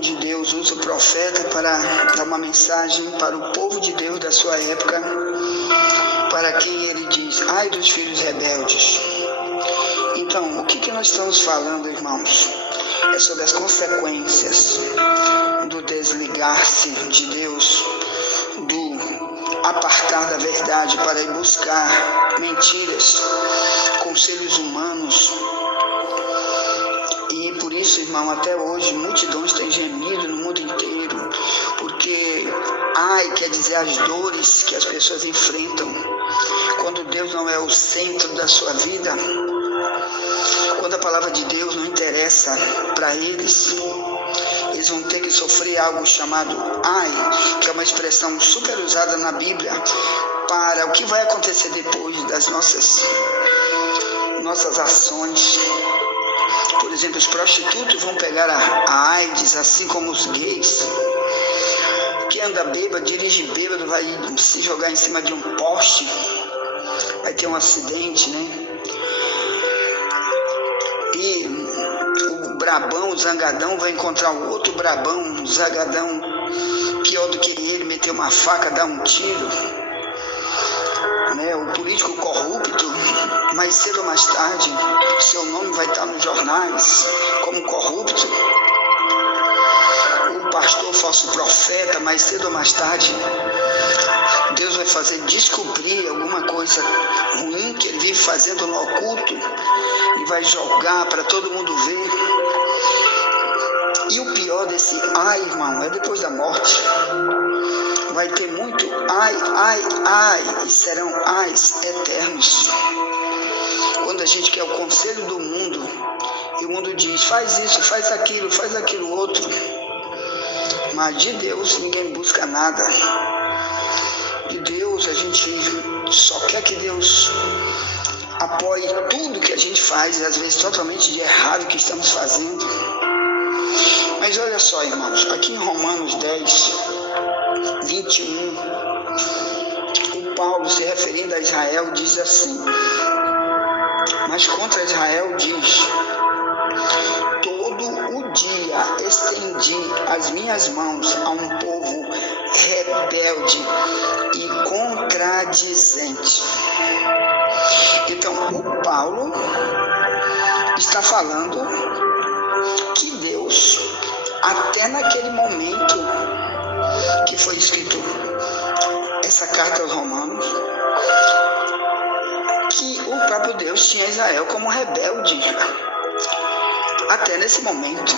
onde Deus usa o profeta para dar uma mensagem para o povo de Deus da sua época, para quem ele diz: ai dos filhos rebeldes. Então, o que nós estamos falando, irmãos? É sobre as consequências do desligar-se de Deus, do apartar da verdade para ir buscar mentiras, conselhos humanos. E por isso, irmão, até hoje multidões têm gemido no mundo inteiro, porque ai quer dizer as dores que as pessoas enfrentam quando Deus não é o centro da sua vida, quando a palavra de Deus não interessa para eles. Eles vão ter que sofrer algo chamado ai, que é uma expressão super usada na Bíblia para o que vai acontecer depois das nossas ações. Por exemplo, os prostitutos vão pegar a AIDS, assim como os gays. Quem anda bêbado, dirige bêbado, vai se jogar em cima de um poste, vai ter um acidente, né? E o brabão, o zangadão, vai encontrar o outro brabão, um zangadão pior do que ele, meter uma faca, dar um tiro, né? O político corrupto, mais cedo ou mais tarde, seu nome vai estar nos jornais como corrupto. O pastor falso profeta, mais cedo ou mais tarde, Deus vai fazer descobrir alguma coisa ruim que ele vive fazendo no oculto e vai jogar para todo mundo ver. E o pior desse ai, irmão, é depois da morte. Vai ter muito ai, e serão ais eternos. Quando a gente quer o conselho do mundo, e o mundo diz: faz isso, faz aquilo outro. Mas de Deus ninguém busca nada. De Deus a gente só quer que Deus apoie tudo que a gente faz, e às vezes totalmente de errado que estamos fazendo. Mas olha só, irmãos, aqui em Romanos 10, 21, o Paulo, se referindo a Israel, diz assim: mas contra Israel diz: todo o dia estendi as minhas mãos a um povo rebelde e contradizente. Então, o Paulo está falando que Deus, até naquele momento que foi escrito essa carta aos Romanos, que o próprio Deus tinha Israel como rebelde, até nesse momento.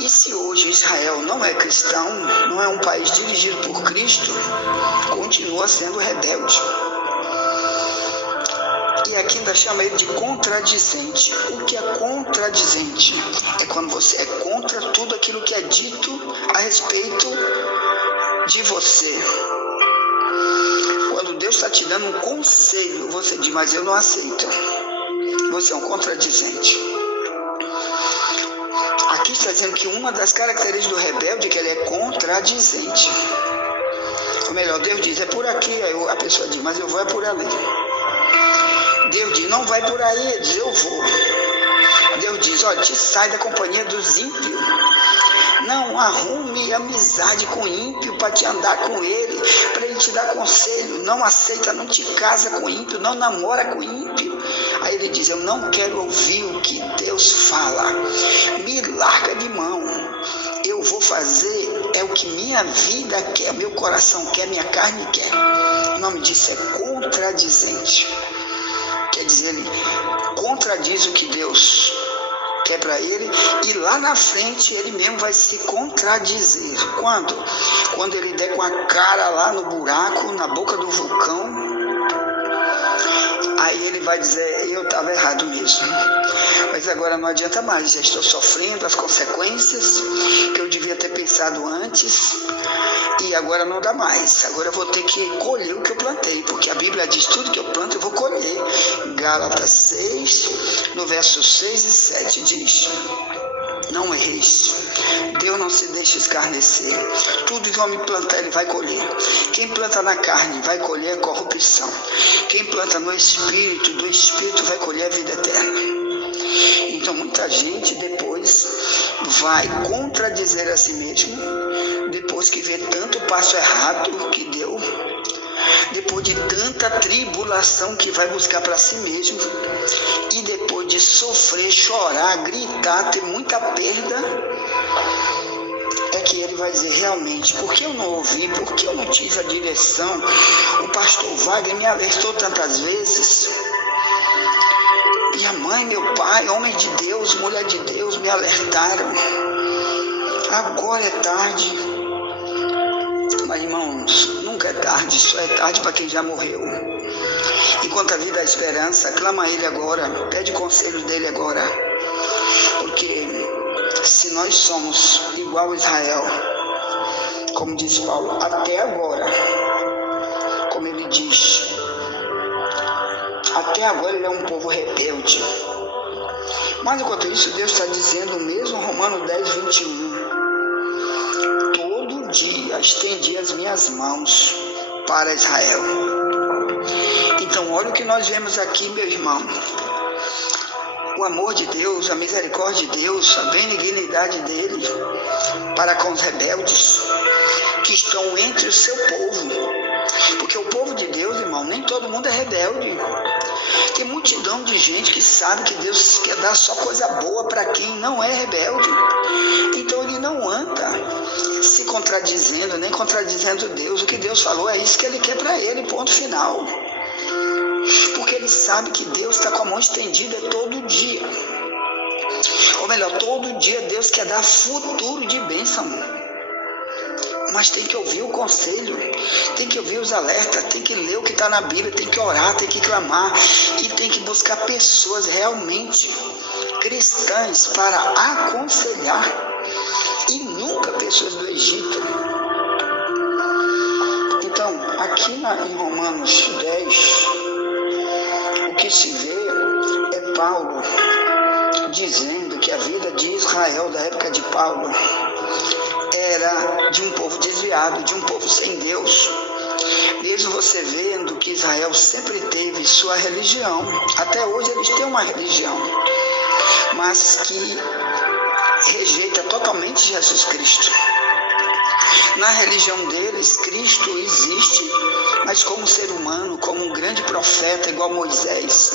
E se hoje Israel não é cristão, não é um país dirigido por Cristo, continua sendo rebelde. E aqui ainda chama ele de contradizente. O que é contradizente? É quando você é contra tudo aquilo que é dito a respeito de você. Quando Deus está te dando um conselho, você diz: mas eu não aceito. Você é um contradizente. Aqui está dizendo que uma das características do rebelde é que ele é contradizente. Ou melhor, Deus diz: é por aqui. Aí a pessoa diz: mas eu vou é por ali. Deus diz: não vai por aí. Ele diz: eu vou. Deus diz: olha, te sai da companhia dos ímpios. Não arrume amizade com ímpio para te andar com ele, para ele te dar conselho. Não aceita, não te casa com ímpio, não namora com ímpio. Aí ele diz: eu não quero ouvir o que Deus fala. Me larga de mão. Eu vou fazer o que minha vida quer, meu coração quer, minha carne quer. O nome disso é contradizente. Quer dizer, ele contradiz o que Deus quer para ele, e lá na frente ele mesmo vai se contradizer. Quando? Quando ele der com a cara lá no buraco, na boca do vulcão, aí ele vai dizer: eu estava errado mesmo, mas agora não adianta mais, já estou sofrendo as consequências que eu devia ter pensado antes, e agora não dá mais. Agora eu vou ter que colher o que eu plantei, porque a Bíblia diz: tudo que eu planto eu vou colher. Gálatas 6, no verso 6 e 7 diz: não erreis, Deus não se deixa escarnecer. Tudo que o homem plantar, ele vai colher. Quem planta na carne vai colher a corrupção. Quem planta no Espírito, do Espírito vai colher a vida eterna. Então Então muita gente depois vai contradizer a si mesmo, depois que vê tanto passo errado que deu, depois de tanta tribulação que vai buscar para si mesmo, e depois de sofrer, chorar, gritar, ter muita perda, é que ele vai dizer realmente, por que eu não ouvi, por que eu não tive a direção? O pastor Wagner me alertou tantas vezes, minha mãe, meu pai, homem de Deus, mulher de Deus me alertaram, agora é tarde. Mas irmãos, nunca é tarde, só é tarde para quem já morreu. Enquanto a vida é a esperança, clama a Ele agora, pede conselhos dEle agora, porque se nós somos igual a Israel, como diz Paulo, até agora, como ele diz, até agora ele é um povo rebelde. Mas enquanto isso, Deus está dizendo mesmo, Romanos 10, 21, todo dia estendi as minhas mãos para Israel. Então olha o que nós vemos aqui, meu irmão. O amor de Deus, a misericórdia de Deus, a benignidade dele para com os rebeldes que estão entre o seu povo. Porque o povo de Deus, irmão, nem todo mundo é rebelde. Tem multidão de gente que sabe que Deus quer dar só coisa boa para quem não é rebelde. Então ele não anda se contradizendo, nem contradizendo Deus. O que Deus falou é isso que ele quer para ele, ponto final. Porque ele sabe que Deus está com a mão estendida todo dia. Ou melhor, todo dia Deus quer dar futuro de bênção. Mas tem que ouvir o conselho, tem que ouvir os alertas, tem que ler o que está na Bíblia, tem que orar, tem que clamar e tem que buscar pessoas realmente cristãs para aconselhar e nunca pessoas do Egito. Então, aqui em Romanos 10, o que se vê é Paulo dizendo que a vida de Israel, da época de Paulo, era de um povo desviado, de um povo sem Deus. Mesmo você vendo que Israel sempre teve sua religião, até hoje eles têm uma religião, mas que rejeita totalmente Jesus Cristo. Na religião deles, Cristo existe, mas como ser humano, como um grande profeta, igual Moisés.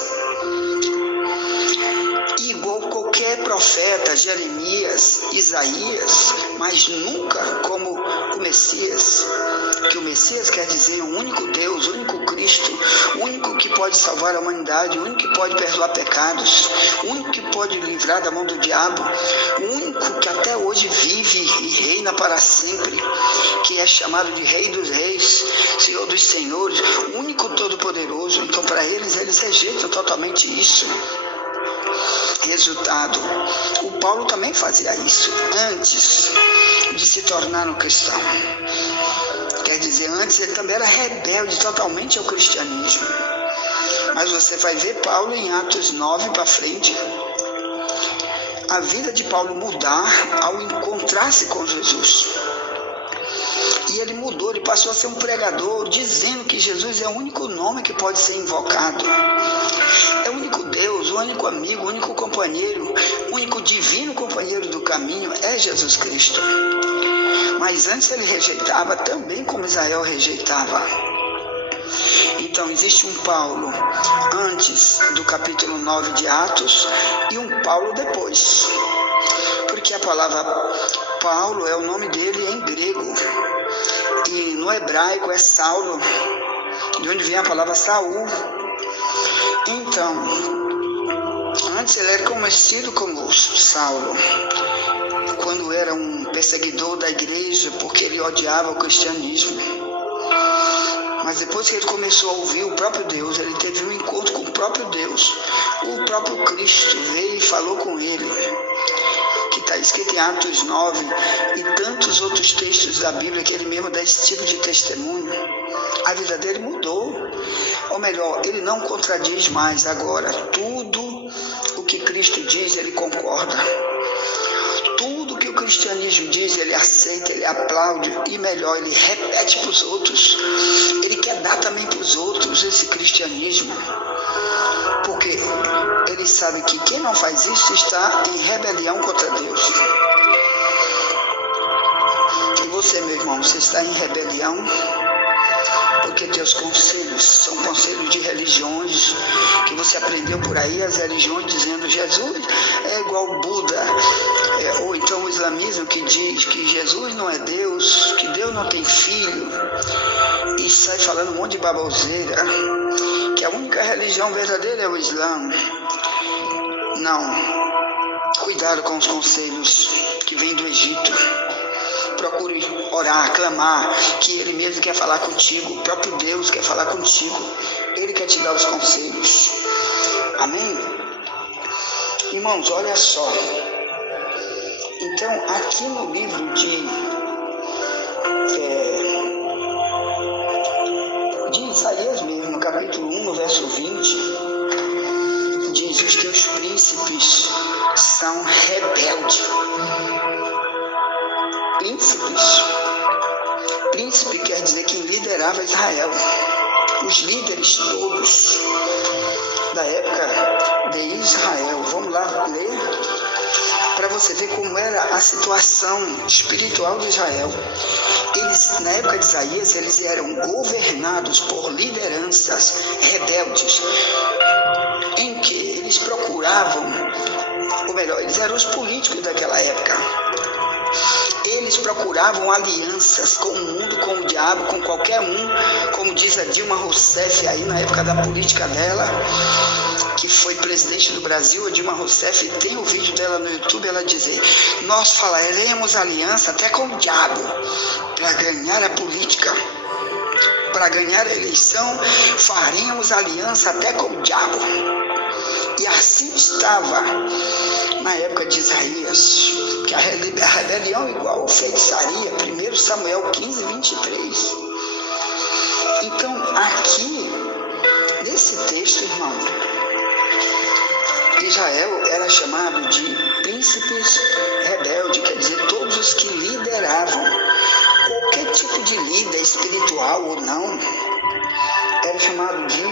Igual qualquer profeta, Jeremias, Isaías, mas nunca como o Messias, que o Messias quer dizer o único Deus, o único Cristo, o único que pode salvar a humanidade, o único que pode perdoar pecados, o único que pode livrar da mão do diabo, o único que até hoje vive e reina para sempre, que é chamado de Rei dos Reis, Senhor dos Senhores, o único Todo-Poderoso. Então para eles rejeitam totalmente isso. Resultado, o Paulo também fazia isso antes de se tornar um cristão. Quer dizer, antes ele também era rebelde totalmente ao cristianismo. Mas você vai ver Paulo em Atos 9 para frente, a vida de Paulo mudar ao encontrar-se com Jesus. E ele mudou, ele passou a ser um pregador, dizendo que Jesus é o único nome que pode ser invocado. É o único Deus, o único amigo, o único companheiro, o único divino companheiro do caminho é Jesus Cristo. Mas antes ele rejeitava também como Israel rejeitava. Então existe um Paulo antes do capítulo 9 de Atos e um Paulo depois. Porque a palavra Paulo é o nome dele em grego. E no hebraico é Saulo, de onde vem a palavra Saul. Então, antes ele era conhecido como Saulo, quando era um perseguidor da igreja, porque ele odiava o cristianismo. Mas depois que ele começou a ouvir o próprio Deus, ele teve um encontro com o próprio Deus. O próprio Cristo veio e falou com ele, que está escrito em Atos 9 e tantos outros textos da Bíblia que ele mesmo dá esse tipo de testemunho. A vida dele mudou, ou melhor, ele não contradiz mais agora. Tudo o que Cristo diz, ele concorda. Tudo que o cristianismo diz, ele aceita, ele aplaude e melhor, ele repete para os outros. Ele quer dar também para os outros esse cristianismo. porque eles sabem que quem não faz isso está em rebelião contra Deus. E você, meu irmão, você está em rebelião? Porque teus conselhos são conselhos de religiões que você aprendeu por aí, as religiões dizendo Jesus é igual Buda, ou então o islamismo que diz que Jesus não é Deus, que Deus não tem filho, e sai falando um monte de baboseira, que a única religião verdadeira é o Islã. Não, cuidado com os conselhos que vêm do Egito. Procure orar, clamar, que Ele mesmo quer falar contigo, o próprio Deus quer falar contigo, Ele quer te dar os conselhos. Amém? Irmãos, olha só. Então, aqui no livro de Isaías mesmo, no capítulo 1, no verso 20, diz: os teus príncipes são rebeldes. Príncipe quer dizer quem liderava Israel. Os líderes todos da época de Israel. Vamos lá ler para você ver como era a situação espiritual de Israel. Eles, na época de Isaías, eles eram governados por lideranças rebeldes, em que eles procuravam, ou melhor, eles eram os políticos daquela época. Eles procuravam alianças com o mundo, com o diabo, com qualquer um, como diz a Dilma Rousseff aí na época da política dela, que foi presidente do Brasil. A Dilma Rousseff, tem o vídeo dela no YouTube, ela dizer: nós faremos aliança até com o diabo para ganhar a política, para ganhar a eleição, faremos aliança até com o diabo. E assim estava na época de Isaías, que a rebelião igual feitiçaria, 1 Samuel 15, 23. Então, aqui, nesse texto, irmão, Israel era chamado de príncipes rebeldes, quer dizer, todos os que lideravam. Qualquer tipo de líder, espiritual ou não, era chamado de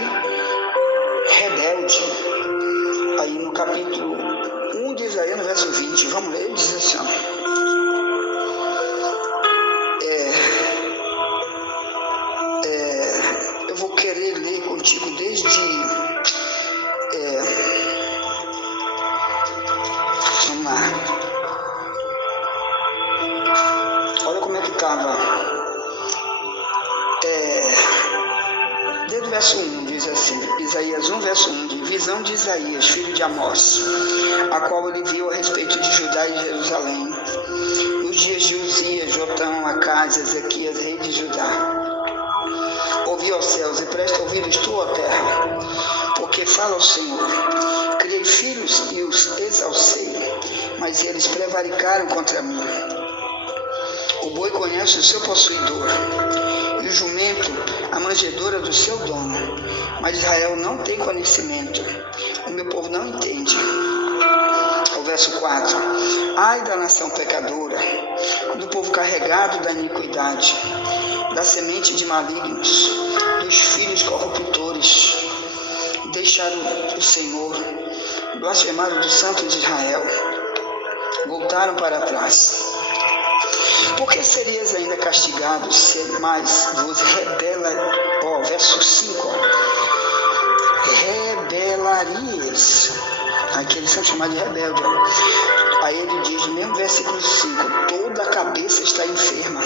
rebelde. Aí no capítulo 1 de Isaías, no verso 20, vamos ler, diz assim: eu vou querer ler contigo desde vamos lá, olha como é que estava, desde o verso 1, diz assim, Isaías 1, verso 1, de visão de Isaías, filho de Amós, a qual ele viu a respeito de Judá e Jerusalém, nos dias de Uzias, Jotão, Acás, Ezequias, rei de Judá. Ouvi, ó céus, e presta ouvidos tu, ó terra, porque fala o Senhor: criei filhos e os exalcei, mas eles prevaricaram contra mim. O boi conhece o seu possuidor, e o jumento a manjedoura do seu dono, mas Israel não tem conhecimento, o meu povo não entende. O verso 4: ai da nação pecadora, do povo carregado da iniquidade, da semente de malignos, dos filhos corruptores, deixaram o Senhor, blasfemaram do Santo de Israel, voltaram para trás. Por que serias ainda castigados, se mais vos rebela? Verso 5, rebelarias. Aqui eles são chamados de rebelde. Aí ele diz, no mesmo versículo 5, toda a cabeça está enferma,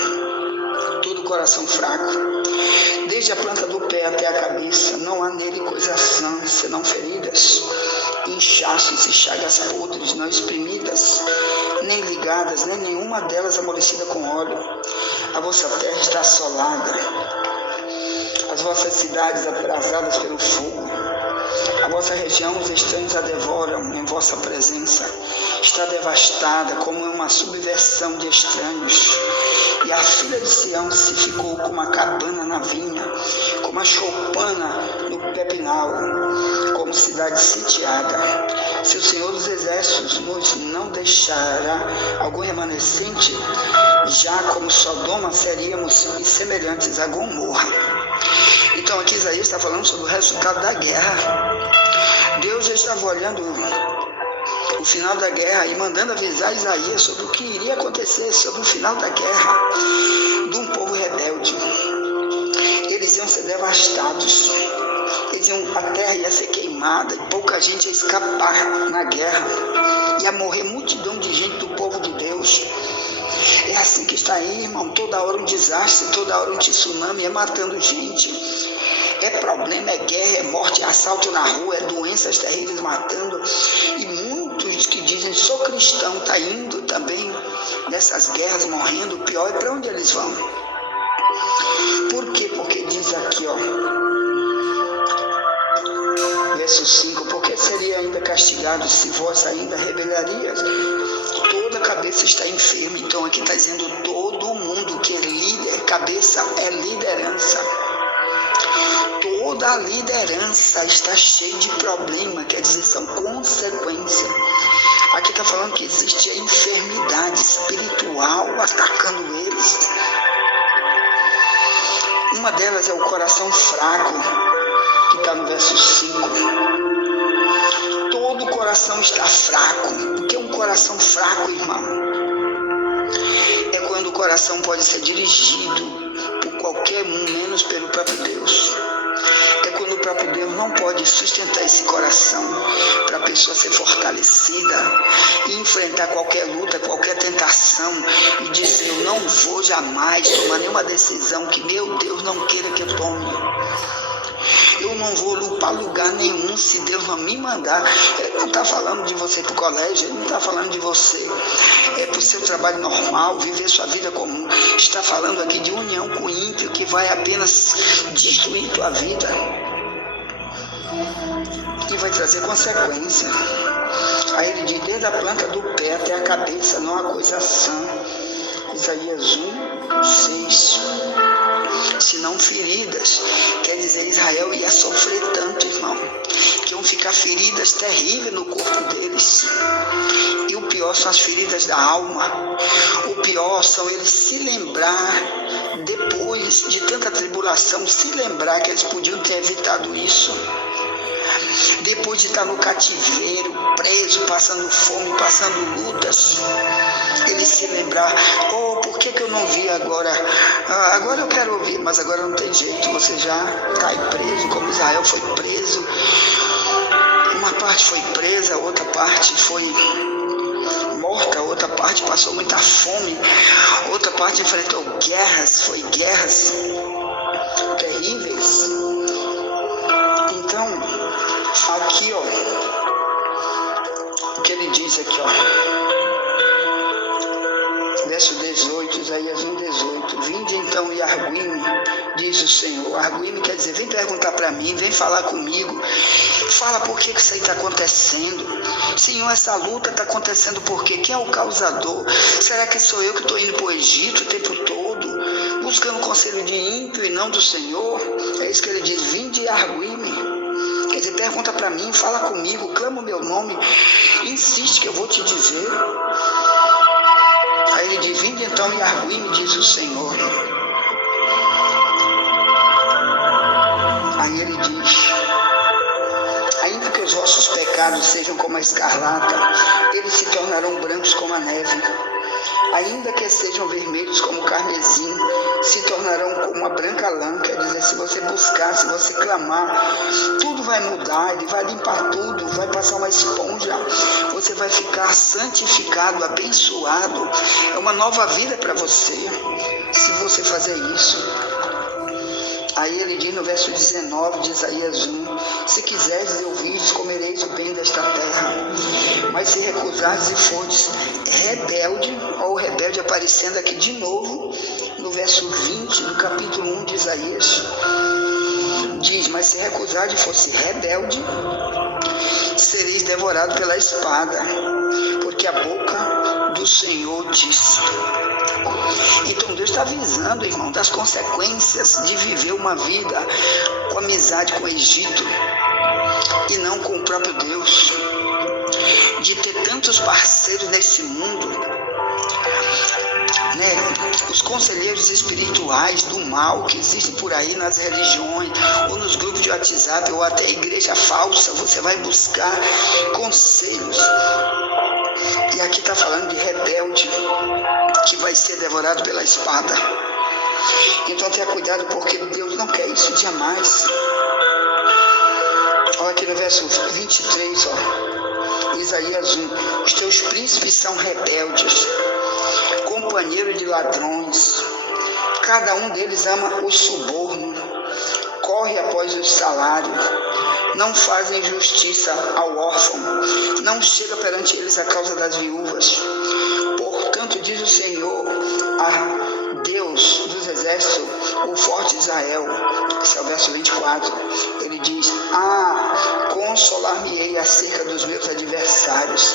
todo o coração fraco, desde a planta do pé até a cabeça, não há nele coisa sã, senão feridas, inchaços e chagas podres, não exprimidas, nem ligadas, nem nenhuma delas amolecida com óleo. A vossa terra está assolada, as vossas cidades abrasadas pelo fogo. A vossa região, os estranhos a devoram em vossa presença. Está devastada como uma subversão de estranhos. E a filha de Sião se ficou como uma cabana na vinha, como uma choupana no pepinal, como cidade sitiada. Se o Senhor dos Exércitos nos não deixará algum remanescente, já como Sodoma seríamos semelhantes a Gomorra. Então aqui Isaías está falando sobre o resultado da guerra. Deus já estava olhando o final da guerra e mandando avisar Isaías sobre o que iria acontecer, sobre o final da guerra, de um povo rebelde. Eles iam ser devastados, a terra ia ser queimada, e pouca gente ia escapar na guerra, ia morrer multidão de gente do povo de Deus. É assim que está aí, irmão, toda hora um desastre, toda hora um tsunami, é matando gente. É problema, é guerra, é morte, é assalto na rua, é doenças terríveis matando. E muitos que dizem, sou cristão, está indo também nessas guerras, morrendo. O pior é para onde eles vão. Por quê? Porque diz aqui, verso 5, porque seria ainda castigado se vós ainda rebelarias? Toda cabeça está enferma. Então aqui está dizendo todo mundo que é líder, cabeça é liderança. Toda a liderança está cheia de problema, quer dizer, são consequências. Aqui está falando que existe a enfermidade espiritual atacando eles. Uma delas é o coração fraco, que está no verso 5. Todo coração está fraco. O que é um coração fraco, irmão? É quando o coração pode ser dirigido por qualquer um, menos pelo próprio Deus. É quando o próprio Deus não pode sustentar esse coração para a pessoa ser fortalecida e enfrentar qualquer luta, qualquer tentação e dizer, eu não vou jamais tomar nenhuma decisão que meu Deus não queira que eu tome. Eu não vou para lugar nenhum se Deus não me mandar. Ele não está falando de você para o colégio, ele não está falando de você para o seu trabalho normal, viver sua vida comum. Está falando aqui de união com o ímpio que vai apenas destruir tua vida e vai trazer consequência. Aí ele diz, desde a planta do pé até a cabeça não há coisa sã. Isaías 1:6. Senão feridas, quer dizer, Israel ia sofrer tanto, irmão, que iam ficar feridas terríveis no corpo deles. E o pior são as feridas da alma. O pior são eles se lembrar, depois de tanta tribulação, se lembrar que eles podiam ter evitado isso. Depois de estar no cativeiro, preso, passando fome, passando lutas, ele se lembrar, por que eu não vi agora? Agora eu quero ouvir, mas agora não tem jeito, você já cai preso, como Israel foi preso. Uma parte foi presa, outra parte foi morta, outra parte passou muita fome, outra parte enfrentou guerras, guerras terríveis. Então, aqui, o que ele diz aqui, verso 18, Isaías 1:18, vinde então e argui-me, diz o Senhor. Argui-me quer dizer, vem perguntar para mim, vem falar comigo, fala por que isso aí está acontecendo. Senhor, essa luta está acontecendo por quê? Quem é o causador? Será que sou eu que estou indo para o Egito o tempo todo, buscando conselho de ímpio e não do Senhor? É isso que ele diz, vinde e argui-me. Quer dizer, pergunta para mim, fala comigo, clama o meu nome, insiste que eu vou te dizer. Aí ele diz, vinde então e argui-me, diz o Senhor. Aí ele diz, ainda que os vossos pecados sejam como a escarlata, eles se tornarão brancos como a neve. Ainda que sejam vermelhos como o carmesim, se tornarão como a branca lã. Quer dizer, se você buscar, se você clamar, tudo vai mudar, ele vai limpar tudo, vai passar uma esponja, você vai ficar santificado, abençoado. É uma nova vida para você, se você fazer isso. Aí ele diz no verso 19 de Isaías 1, se quiserdes e ouvirdes, comereis o bem desta terra. Mas se recusardes e fordes rebelde, ou rebelde aparecendo aqui de novo, no verso 20 do capítulo 1 de Isaías, diz, mas se recusardes e fosse rebelde, sereis devorados pela espada, porque a boca do Senhor disse. Então Deus está avisando, irmão, das consequências de viver uma vida com amizade com o Egito e não com o próprio Deus, de ter tantos parceiros nesse mundo, né? O os conselheiros espirituais do mal que existem por aí nas religiões, ou nos grupos de WhatsApp, ou até igreja falsa, você vai buscar conselhos. E aqui está falando de rebelde, que vai ser devorado pela espada. Então tenha cuidado, porque Deus não quer isso jamais. Olha aqui no verso 23, Isaías 1. Os teus príncipes são rebeldes, companheiros de ladrões. Cada um deles ama o suborno, corre após o salário, não fazem justiça ao órfão, não chega perante eles a causa das viúvas. Portanto, diz o Senhor, a Deus dos exércitos, o forte Israel, esse é o verso 24, ele diz: consolar-me-ei acerca dos meus adversários,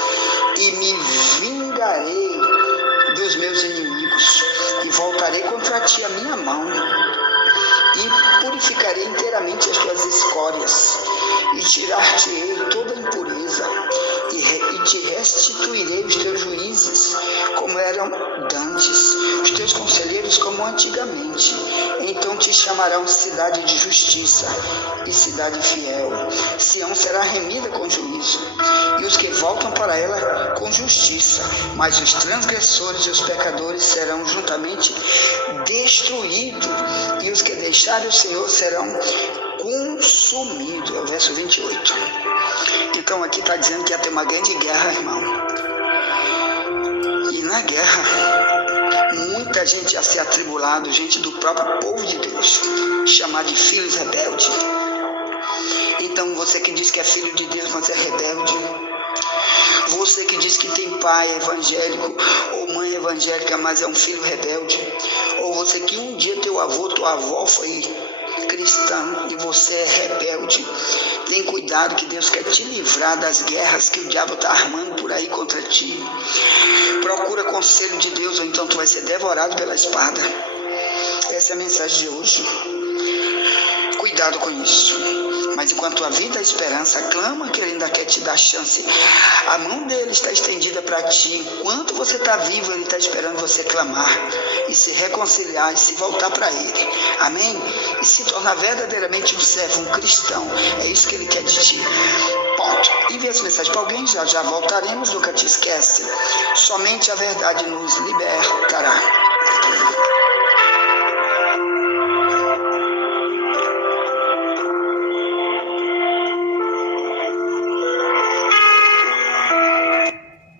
e me vingarei dos meus inimigos, e voltarei contra ti a minha mão, e purificarei inteiramente as tuas escórias, e tirar-te-ei toda impureza, e te restituirei os teus juízes, como eram dantes, os teus conselheiros como antigamente. Então te chamarão cidade de justiça e cidade fiel. Sião será remida com juízo, e os que voltam para ela com justiça, mas os transgressores e os pecadores serão juntamente destruídos, e os que deixarem o Senhor serão consumidos. É o verso 28. Então aqui está dizendo que ia ter uma grande guerra, irmão. E na guerra, muita gente ia ser atribulado, gente do próprio povo de Deus, chamado de filhos rebeldes. Então você que diz que é filho de Deus, mas é rebelde, você que diz que tem pai evangélico ou mãe evangélica, mas é um filho rebelde, ou você que um dia teu avô, tua avó foi cristão e você é rebelde, tem cuidado, que Deus quer te livrar das guerras que o diabo está armando por aí contra ti. Procura conselho de Deus, ou então tu vai ser devorado pela espada. Essa é a mensagem de hoje. Cuidado com isso. Mas enquanto a vida, a esperança clama, que Ele ainda quer te dar chance. A mão dele está estendida para ti. Enquanto você está vivo, Ele está esperando você clamar e se reconciliar e se voltar para Ele. Amém? E se tornar verdadeiramente um servo, um cristão. É isso que Ele quer de ti. Ponto. Envie essa mensagem para alguém, já voltaremos, nunca te esquece. Somente a verdade nos libertará.